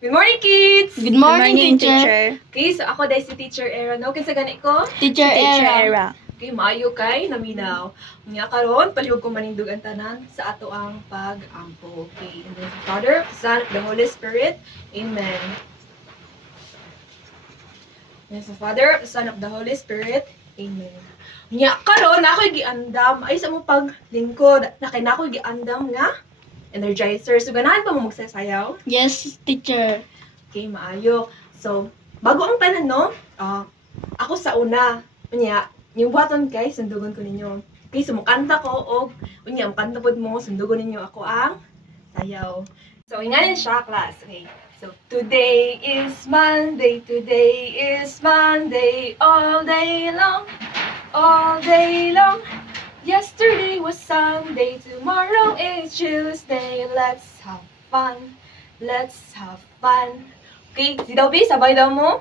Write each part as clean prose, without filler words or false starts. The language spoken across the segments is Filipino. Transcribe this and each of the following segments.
Good morning, kids! Good morning, teacher. Okay, so ako dahil si Teacher Era. No, kinsa gani ko? Teacher Era. Okay, maayo kay naminaw. Nga karon palihog ko manindog ang tanan sa ato ang pag-ampo. Okay, in the name of the Father, the Son, and the Holy Spirit. Amen. In the name of the Father, the Son, of the Holy Spirit. Amen. Nga karon ako'y giandam ay sa mo paglingkod. Nakay na ako'y giandam nga energizer. So ganahan pa mo magsasayaw? Yes, teacher. Okay, maayo. So, bago ang tanan, no? Ako sa una. Unya, yung buhaton guys, sundugon ko ninyo. Okay, so mukanta ko o unya, mukanta po mo, sundugon ninyo ako ang sayaw. So, inganin siya, class. Okay. So, today is Monday, all day long, all day long. Yesterday was Sunday, tomorrow is Tuesday. Let's have fun, let's have fun. Okay, si Dobby, sabay daw mo.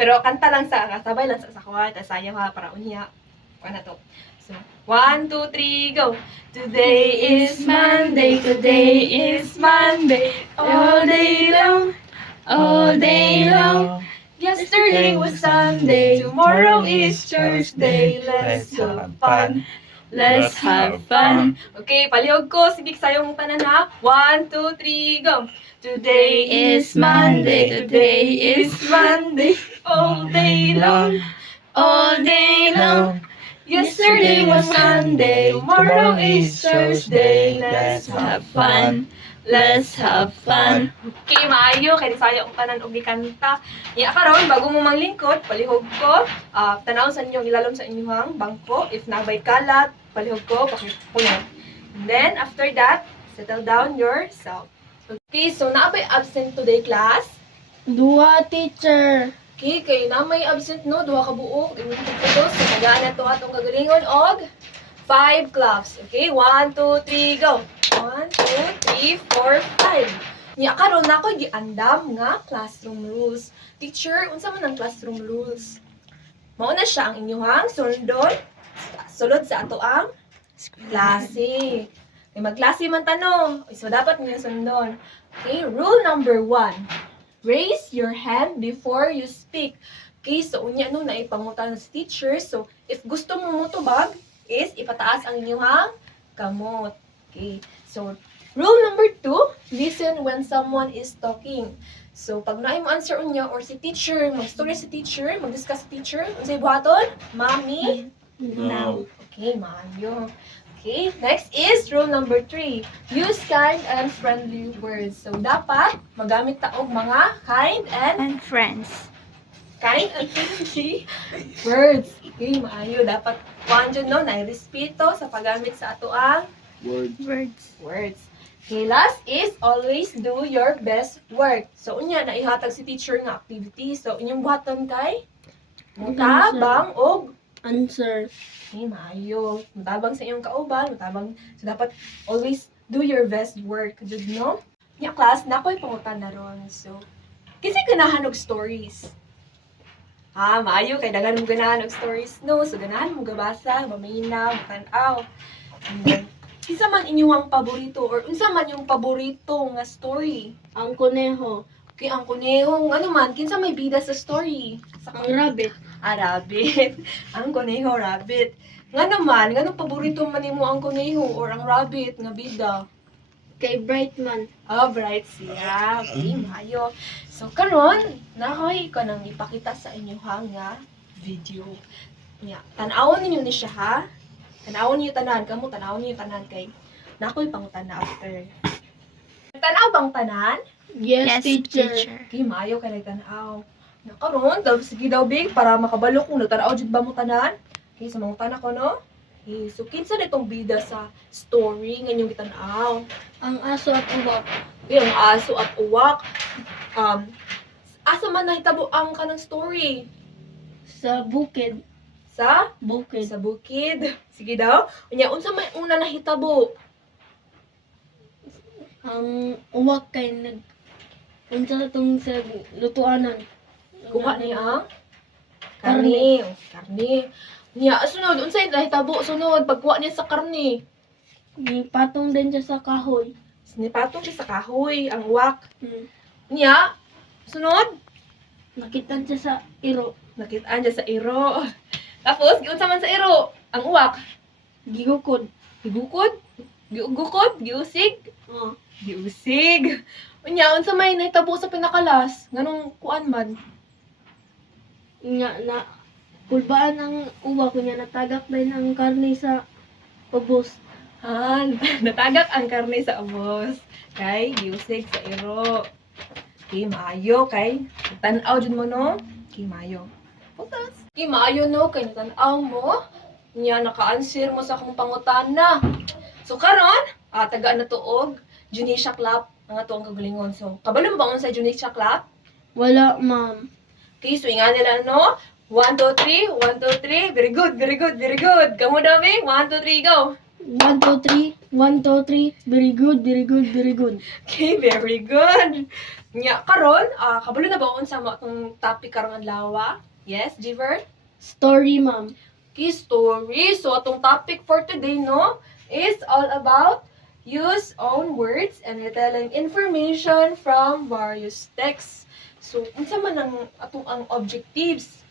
Pero kanta lang sabay lang sa kuha, tas sayaw ha, para unya. Kuha na to. So, 1, 2, 3, go! Today is Monday, all day long, all day long. Yesterday was Sunday, tomorrow is Thursday. Let's have fun. Let's have fun. Okay, palihog ko. Sige, sayong tanan ha. 1, 2, 3, go. Today is Monday, all day long, all day long. Yesterday was Sunday, tomorrow is Thursday. Let's have fun. Let's have fun. Okay, maayo. Kaya sayo ang tanan og gikanta. Ya karon bago mo manglingkod, palihog ko. Tanaw sa inyo ilalom sa inyong bangko. If nabay kalat, palihog ko, pakipuno. And then after that, settle down yourself. Okay, so naabay absent today, class? Dua, teacher. Okay, kay na may absent no, duha ka buok. Ito, so tagaan na to atong kagalingon og 5 claps. Okay, 1, 2, 3, go. 1, 2, 3, 4, 5. Nya karon na ko giandam nga classroom rules. Teacher, unsa man ang classroom rules? Mao na siya ang inyong sundon sulod sa ato ang klase. Kay magklase man tanong, so dapat niyo sundon. Okay, rule number 1. Raise your hand before you speak. Okay, so unya no naipangutan sa teacher. So if gusto mo motubag is ipataas ang inyong kamot. Okay. So rule number 2, listen when someone is talking. So pag naay mo answer unya or si teacher, mag-story si teacher, mag-discuss si teacher, unsay buhaton? Mommy? No. Okay, maayo. Okay, next is rule number 3. Use kind and friendly words. So dapat magamit ta og mga kind and friends. friendly words. Okay, maayo. Dapat kuhaan dyan, no, na respeto sa paggamit sa atoang words. Okay, last is always do your best work. So, unya, naihatag si teacher nga activity. So, inyong buhaton kay mutabang og Answer. okay, maayo. Mutabang sa inyong kauban, mutabang. So, dapat always do your best work. Jud, no? Nya, class, nako'y pangutan na ron. So, kasi ganahan og stories. Maayo, kay daghan mo ganahan og stories, no? So, ganahan mo gabasa, maminaw, matanaw. And then, isa man inyong paborito or unsa man yung paborito nga story? Ang kuneho. Okay, ang kuneho, ano man, kinsa may bida sa story? Ang rabbit. Rabbit. Ang kuneho, rabbit. Nga naman, nga nung paborito man nimo ang kuneho or ang rabbit nga bida? Kay Brightman. Bright siya. Okay, maayo. So, karon nahoy ko nang ipakita sa inyo nga video. Nya, tan-awon ninyo ni siya, ha? Tan-awon niyo tanan, kamo tan-awon niyo tanan kay nakoy pangutan na after. Tan-aw bang tanan? Yes, teacher. Okay, maayo kay tan-aw. Nya karon, daw sige daw big para makabalo kung nagtan-aw jud ba mo tanan. Okay, sa mga tanan ko no. Okay, so kinsa nitong bida sa story nga inyong gitan-aw? Ang aso at uwak. Yung aso at uwak. Asa man nahitabo ang kanang story? Sa bukid. Sa Bukid. sa bukid. Sige daw. Unya unsa may una nahitabo? Ang uwak kay unsa tong sa lutuanan. Kuha niya ang karne. Karne. Niya sunod unsay nahitabo sunod pagkuha niya sa karne. Patong din siya sa kahoy. Sinipatong siya sa kahoy ang uwak. Hmm. Niya Sunod, Nakita siya sa iro. nakitaan dyan sa iro. Tapos, giunsa man sa iro, ang uwak. Gigukod. Gigukod, giugukod, giusig, Oh. giusig. Unya, unsa may nahitabo sa pinakalas, nganong kuan man. Nga na pulbaan ang uwak niya natagak din ang karne sa ubos. Ah, natagak ang karne sa ubos. Kay, giusig sa iro. Okay, maayo, kay, tanaw dyan mo, no? Okay, maayo. Putas. Okay, maayo, no? Kay, natanaw mo. Nya, naka-answer mo sa akong pangutana. So, karon, taga na tuog, Junisha Clap, ang atong kagalingon. So, kabalo mo ba kung sa Junisha Clap? Wala, ma'am. Okay, so inga nila, no? 1, 2, 3, 1, 2, 3. Very good, very good, very good. Kamu dami, 1, 2, 3, go. 1, 2, 3. 1, 2, 3. Very good, very good, very good. Okay, very good. Nya, karon, kabalo na ba kung sa itong topic karong adlaw? Yes, Jiver? Story, ma'am. Okay, story. So, itong topic for today, no, is all about use own words and retelling information from various texts. So, unsa man ang atong ang objectives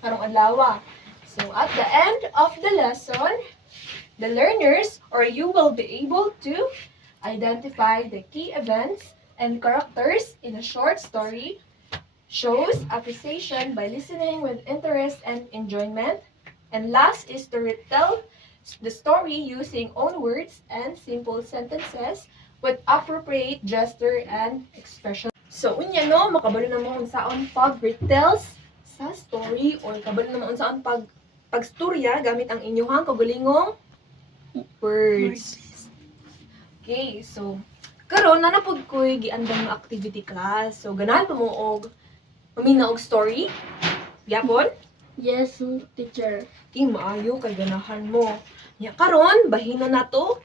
karong adlaw? So, at the end of the lesson, the learners or you will be able to identify the key events and characters in a short story, shows appreciation by listening with interest and enjoyment, and last is to retell the story using own words and simple sentences with appropriate gesture and expression. So, unya no, makabalo na mo kung saan pag-retells sa story or kabalo na mo kung saan pagstorya gamit ang inyong kagalingong words. Okay, so karon na napod ko'y giandang nga activity class. So, ganahan pa mo og mamina og story. Yapon? Yes, teacher. Okay, maayo kay ganahan mo. Nya karon bahinon nato.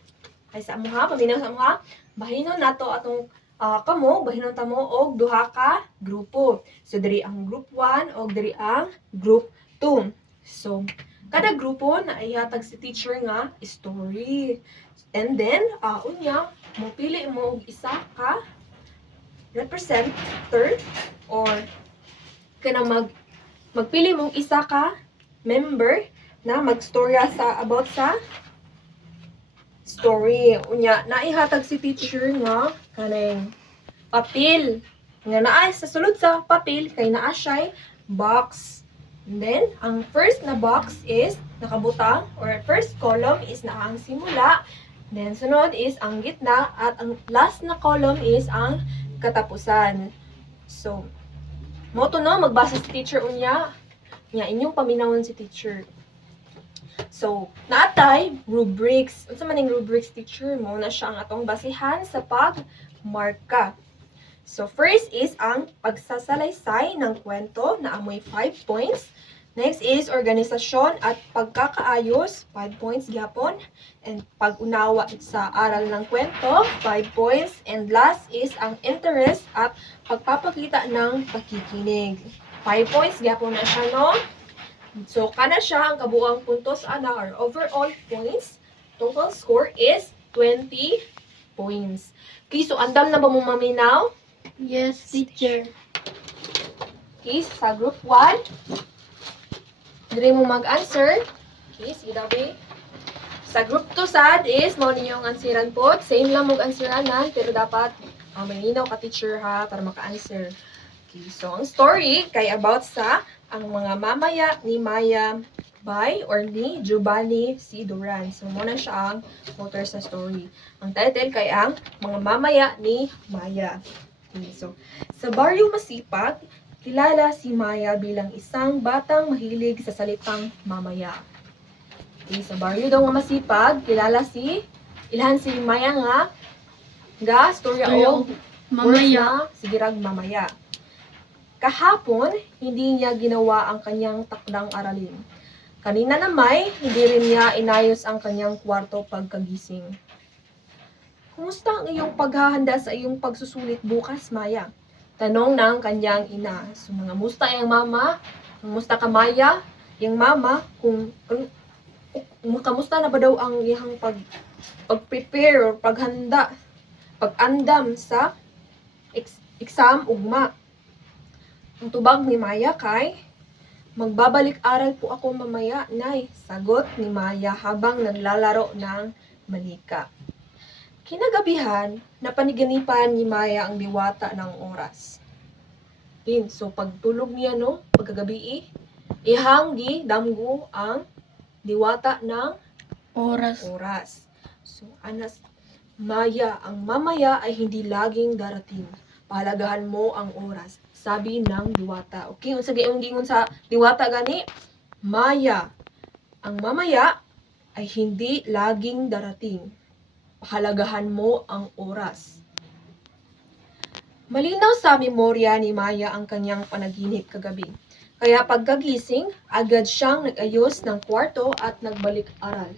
Ay sa mo ha, paminaw sa mo ha. Bahinon nato atong kamo, bahinon ta mo og duha ka grupo. So diri ang group 1 og diri ang group 2. So kada grupo na ihatag si teacher nga story. And then unya mo pili mo og isa ka representer or kana magpili mong isa ka member na magstorya sa about sa story. Unya, naihatag si teacher nga kanang papel. Nga naa sa sulod sa papel kay naa siya box. And then, ang first na box is nakabutang or first column is naa ang simula. Then, sunod is ang gitna at ang last na column is ang katapusan. So, mo to no, magbasa si teacher unya. Nya, inyong paminawon si teacher. So, naatay rubrics. Unsa man ang rubrics, teacher? Mo na siya ang atong basihan sa pagmarka. So, first is ang pagsasalaysay ng kwento na amoy 5 points. Next is organisasyon at pagkakaayos, 5 points gyapon. And pag-unawa sa aral ng kwento, 5 points. And last is ang interest at pagpapakita ng pakikinig. 5 points gyapon na siya, no? So, kana siya ang kabuang puntos ana or overall points. Total score is 20 points. Okay, so andam na ba mo maminaw? Yes, teacher. Okay, sa group 1, dili mo mag-answer. Okay, sige dabi. Sa group 2 sad is mao ninyong ansiran po. Same lang mo answeranan pero dapat malinaw ka teacher ha para maka-answer. Okay, so ang story kay about sa ang mga mamaya ni Maya by or ni Giovanni C. Duran. So, muna siya ang author sa story. Ang title kay ang mga mamaya ni Maya. Okay, so, sa Baryo Masipag, kilala si Maya bilang isang batang mahilig sa salitang mamaya. Okay, sa Baryo daw nga Masipag, kilala si ilhan si Maya nga storya o Mamaya. sigirag mamaya. Kahapon, hindi niya ginawa ang kanyang takdang aralin. Kanina naman, hindi rin niya inayos ang kanyang kwarto pagkagising. Kumusta ang iyong paghahanda sa iyong pagsusulit bukas, Maya? Tanong ng kanyang ina. So, nangamusta yung mama? Kamusta ka, Maya? Yung mama, kung kamusta na ba daw ang iyang pag-prepare or paghanda, pag-andam sa exam ugma. Ang tubag ni Maya kay, magbabalik-aral po ako mamaya, Nay. Sagot ni Maya habang naglalaro ng manika. Kinagabihan, napaniganipan ni Maya ang diwata ng oras. So pagtulog niya, no, pagkagabi, ihanggi damgo ang diwata ng Oras. oras. So, anas, Maya, ang mamaya ay hindi laging darating. Pahalagahan mo ang oras, sabi ng diwata. Okay, unsa gayong gingon sa diwata gani? Maya, ang mamaya ay hindi laging darating. Pahalagahan mo ang oras. Malinaw sa memorya ni Maya ang kanyang panaginip kagabi. Kaya pagkagising, agad siyang nag-ayos ng kwarto at nagbalik-aral.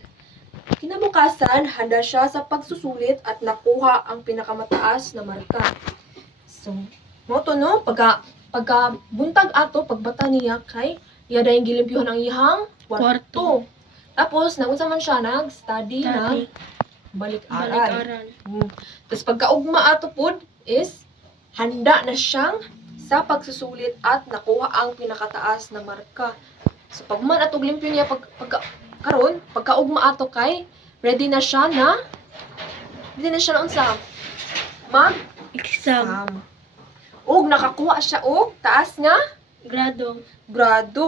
Kinabukasan, handa siya sa pagsusulit at nakuha ang pinakamataas na marka. So, mo to no, pagka buntag ato, pagbata niya kay, iya dahil gilimpyuhan ang ihang kwarto. Tapos, nagunsa man siya, nag-study ng balik-aral. Balik-aral. Tapos pagkaugma ato pod is, handa na siyang sa pagsusulit at nakuha ang pinakataas na marka. So, pag man atong limpyo niya, pagkaugma ato kay, ready na siya na unsa? Exam. Og nakakuha siya og taas nga Grado.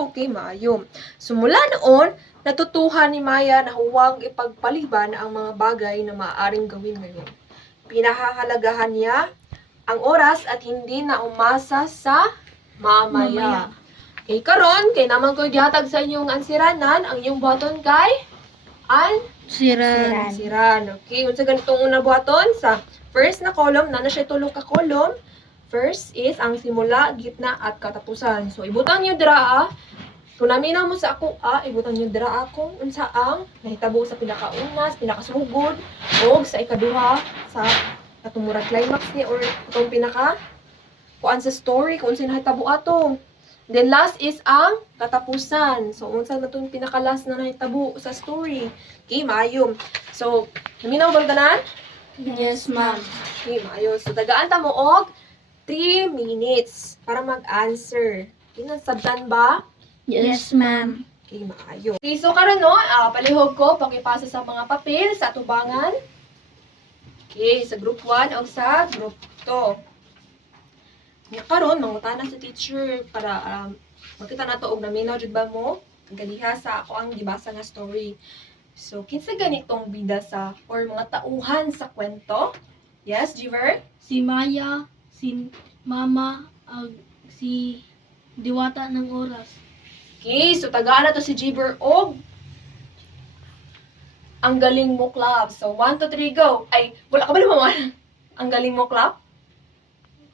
okay, maayo. So, mula noon, natutuhan ni Maya na huwag ipagpaliban ang mga bagay na maaaring gawin ngayon. Pinahahalagahan niya ang oras at hindi na umasa sa mamaya. Okay, karon kay naman ko gihatag sa inyong ansiranan, ang inyong button kay Siran. Siran. Okay, unsa ganitong una buhaton sa first na column, na siya tulo ka column. First is ang simula, gitna at katapusan. So ibutang niyo dira kung naminaw mo sa ako ibutang niyo dira kung unsa ang nahitabo sa pinakauna, sa pinakasugod o sa ikaduha sa katong murag climax ni or itong pinaka kuan sa story kung unsa nahitabo ato. Then last is ang katapusan. So unsa na itong pinaka-last na nahitabo sa story. Okay, maayo. So, naminaw ba tanan? Yes, ma'am. Okay, maayo. So tagaan ta mo og 3 minutes para mag-answer. Okay, nasabtan ba? Yes, ma'am. Okay, maayo. Okay, so karon no, palihog ko pakipasa sa mga papel sa tubangan. Okay, sa group 1 o sa group 2. Nga karon mangutana sa teacher para makita nato og naminaw jud ba mo galiha sa ako ang gibasa nga story. So kinsa ganitong bida sa or mga tauhan sa kwento? Yes, Jiver? Si Maya, si Mama, si Diwata ng Oras. Okay, so tagaan na to si Jiver og Ang Galing Mo Club. So 1 to 3 go. Ay, wala ka ba naman? Ang Galing Mo Club?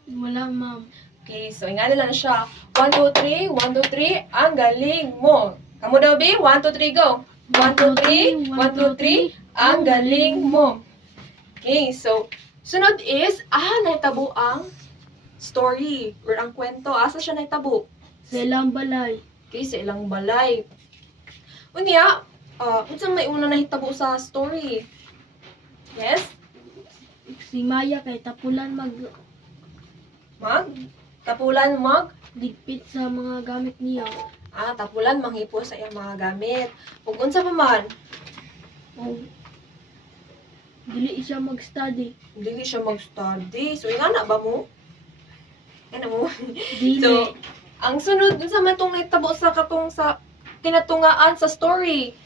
Wala, ma'am. Okay, so ingana lang siya. 1, 2, 3, 1, 2, 3, ang galing mo. Kamu daw, B? 1, 2, 3, go. 1, 2, 3, 1, 2, 3, ang galing mo. Okay, so, sunod is, nahitabo ang story or ang kwento. Asa siya nahitabo? Sa ilang balay. Okay, sa ilang balay. Unya, unsang may una nahitabo sa story? Yes? Si Maya kay tapulan Tapulan digpit sa mga gamit niya. tapulan manghipo sa iyang mga gamit. Ug unsa pa man? O dili siya mag-study. Dili siya mag-study. So, ingana ba mo? Ingana mo? Dili. So, ang sunod, unsa man itong nahitabo sa kinatungaan sa story?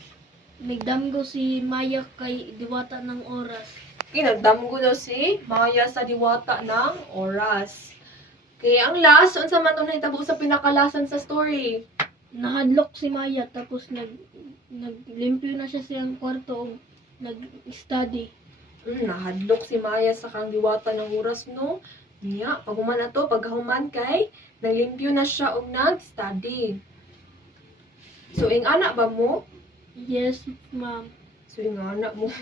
Nagdamgo si Maya kay Diwata ng Oras. Kinagdamgo daw si Maya sa diwata ng oras. Okay, ang last, unsa man itong nahitabo sa pinakalasan sa story? Nahadlok si Maya tapos naglimpyo na siya siyang kwarto o nag-study. Nahadlok si Maya sa kang diwata ng oras, no? Niya, paghuman na to, paghuman kay, naglimpyo na siya og nag-study. So, ingana ba mo? Yes, ma'am. So, ingana mo.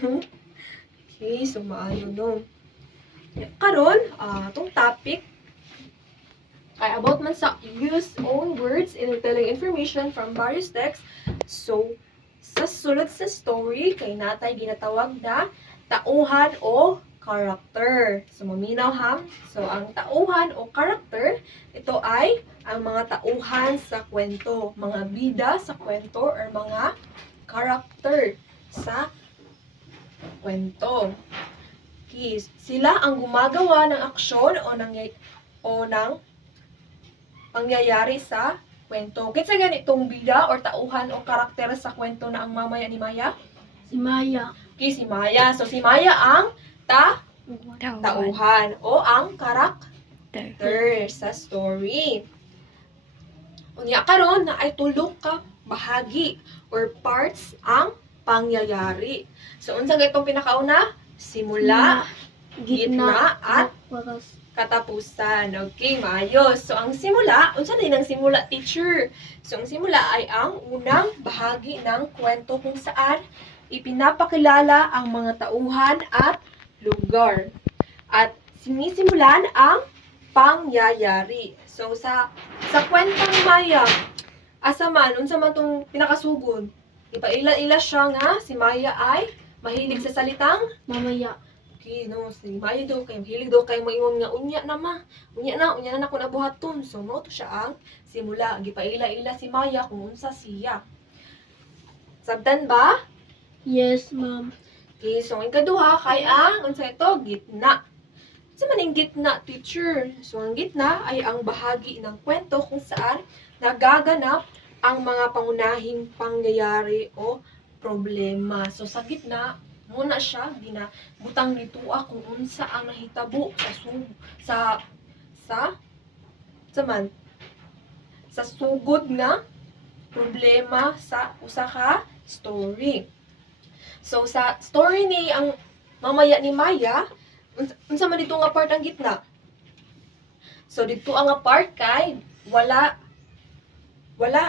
Okay, so maayo no. Karon, itong topic ay about man sa use own words in telling information from various texts. So, sa sulod sa story, kay natay ginatawag na tauhan o character. So, maminaw ha. So, ang tauhan o character, ito ay ang mga tauhan sa kwento, mga bida sa kwento or mga character sa kwento. Okay, sila ang gumagawa ng aksyon o ng pangyayari sa kwento. Kinsa ganitong bida or tauhan o karakter sa kwento na ang mamaya ni Maya? Si Maya. Okay, si Maya. So si Maya ang tauhan o ang karakter sa story. Unya karon na ay tulo ka bahagi or parts ang pangyayari. So unsa gaytong pinakauna? Simula, gitna, at wakas. katapusan. Okay, maayos. So ang simula, unsa na ng simula, teacher? So ang simula ay ang unang bahagi ng kwento kung saan ipinapakilala ang mga tauhan at lugar. At sinisimulan ang pangyayari. So sa kwento ni Maya, asa man unsa man tong pinakasugod? Ipaila-ila siya nga si Maya ay mahilig sa salitang Mamaya. okay, no, si Maya daw kay mahilig daw kay moingon nga unya na ko nabuhaton. So no to siya ang simula. Gipaila-ila si Maya kung unsa siya. Sabtan ba? Yes, ma'am. Okay, so ang ikaduha kay ang unsa ito? Gitna. Sa maning gitna, teacher. So ang gitna ay ang bahagi ng kwento kung saan nagaganap ang mga pangunahing pangyayari o problema. So sa gitna, muna siya ginabutang ditoa kung unsa ang nahitabo sa sugod nga problema sa usa ka story. So sa story ni ang mamaya ni Maya, unsa man dito nga part ang gitna? So dito ang nga part kay wala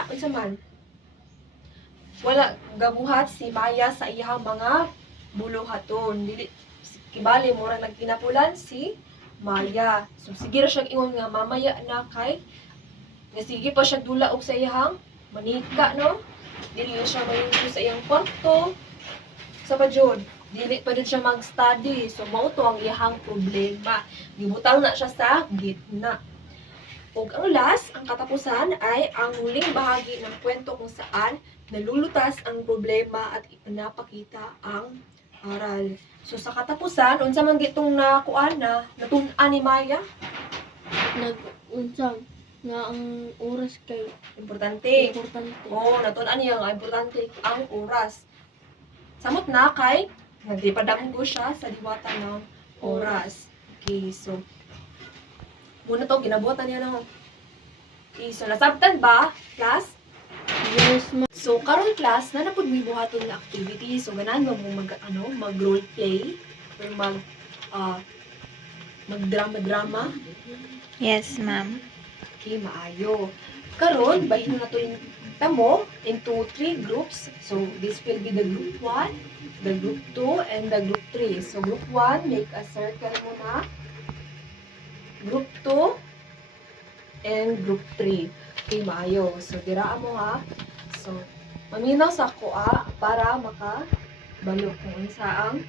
unsa man. Wala gabuhat si Maya sa iyang mga buluhaton. Dili kibali mura nagkinapulan si Maya. So sige ra siya ingon nga mamaya na kay nga sige pa siya dula og sa iyang manika, no? Dili siya mayon sa iyang kwarto. Sa pa jud, dili pa din siya mag-study. So mao to ang iyang problema. Gibutang na siya sa gitna. Ug ang last, ang katapusan ay ang huling bahagi ng kwento kung saan nalulutas ang problema at ipinapakita ang aral. So sa katapusan, unsa man gitong nakuan na natun-an ni Maya? Unsa nga ang oras kay Importante. importante. Oo, natun-an niya nga importante ang oras. Samot na kay nagdipadamgo siya sa diwata ng oras. Okay, so muna to ginabutan niya ng okay, so nasabtan ba, class? Yes, ma'am. So karon class na napud mi buhaton nga activity. So ganan mo mag role play or mag drama. Yes, ma'am. Okay, maayo. Karon bahin na to yung tamo into 3 groups. So this will be the group 1, the group 2, and the group 3. So group 1, make a circle muna. Group 2 and group 3. Okay, maayo. So diraan mo ha. So maminaw sa kuha para makabalo kung unsa ang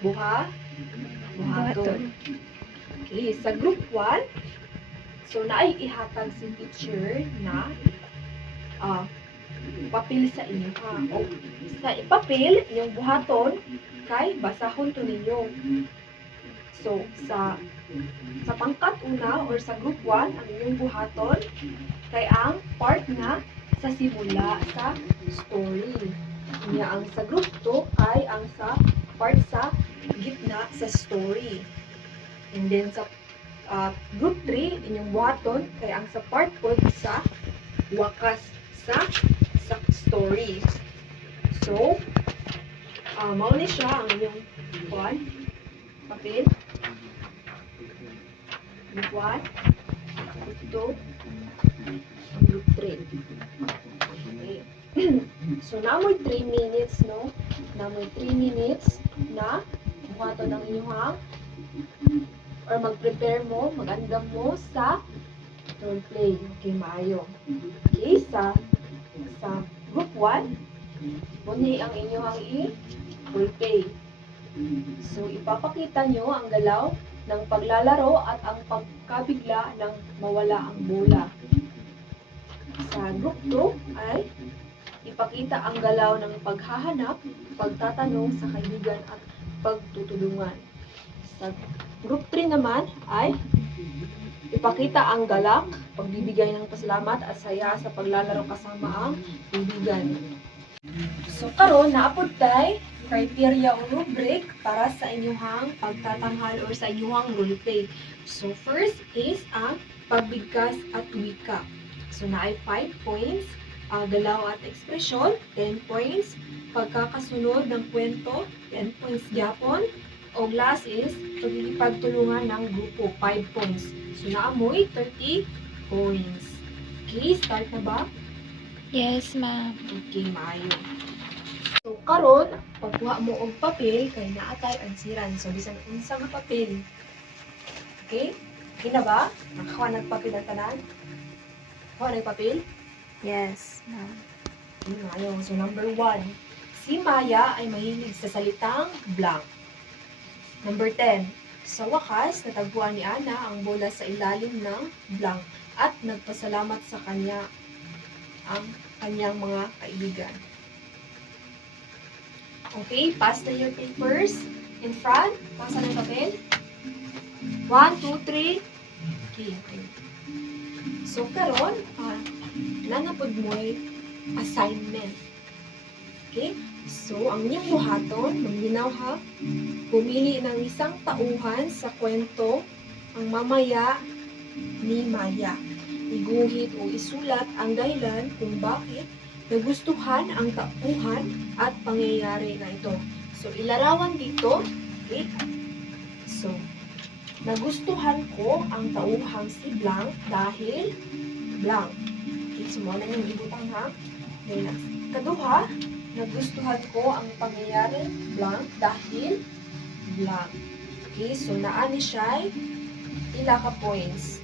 buhaton. Okay, sa group 1, so naay ihatag si teacher na papel sa inyo ha. O sa papel, yung buhaton kay basahon to ninyo. So sa pangkat una or sa group 1, ang inyong buhaton kay ang part na sa simula sa story. Kanya ang sa group 2 kay ang sa part sa gitna sa story. And then sa group 3, inyong buhaton kay ang sa part po sa wakas sa story. So, mao ni siya ang inyong papel. Group 1, group 2, group 3. Okay. So, namoy 3 minutes, no? Namoy 3 minutes na buhaton ang inyong or mag-prepare mo, mag-andam mo sa roleplay. Okay, maayo. Okay, sa group 1, muna ang inyong i-roleplay. So, ipapakita nyo ang galaw ng paglalaro at ang pagkabigla ng mawala ang bola. sa group 2 ay ipakita ang galaw ng paghahanap, pagtatanong sa kaibigan at pagtutulungan. Sa group 3 naman ay ipakita ang galak, pagbibigay ng pasalamat at saya sa paglalaro kasama ang kaibigan. So karon naapod tay criteria o rubric para sa inyong pagtatanghal or sa inyong roleplay. So first is ang pagbigkas at wika. So naay 5 points, galaw at ekspresyon, 10 points, pagkakasunod ng kwento, 10 points gyapon, o last is pagtulungan ng grupo, 5 points. So naamoy 30 points. Okay, start na ba? Yes, ma'am. Okay, maayo. So karon, pagkuha mo og papel kay naatay ansiran. So bisan unsang papel. Okay? Okay na ba? Nakakuha ng papel ang tanan? Kuha ng papel? Yes, ma'am. Okay, maayo. So number 1. Si Maya ay mahilig sa salitang blank. Number 10. Sa wakas, natagpuan ni Ana ang bola sa ilalim ng blank at nagpasalamat sa kanya ang kanyang mga kaibigan. Okay, pass na your papers in front. Pasa na yung papel. 1, 2, 3. Okay, okay. So, karon, nanapod mo'y assignment. Okay? So, ang inyong buhaton, maminaw ha, pumili ng isang tauhan sa kwento ang mamaya ni Maya. Iguhit o isulat ang dahilan kung bakit nagustuhan ang tauhan at pangyayari na ito. So, ilarawan dito. Okay? So, nagustuhan ko ang tauhang si Blanc dahil Blanc. Okay, so, muna yung ibutang ha. Okay, kaduha, nagustuhan ko ang pangyayari Blanc dahil Blanc. Okay, so naani siya pila ka points.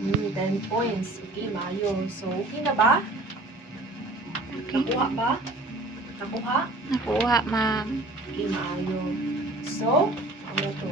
10 points. Okay, maayo. So, okay na ba? Nakuha ba? Nakuha? Nakuha, ma'am. Okay, maayo. So, ano to?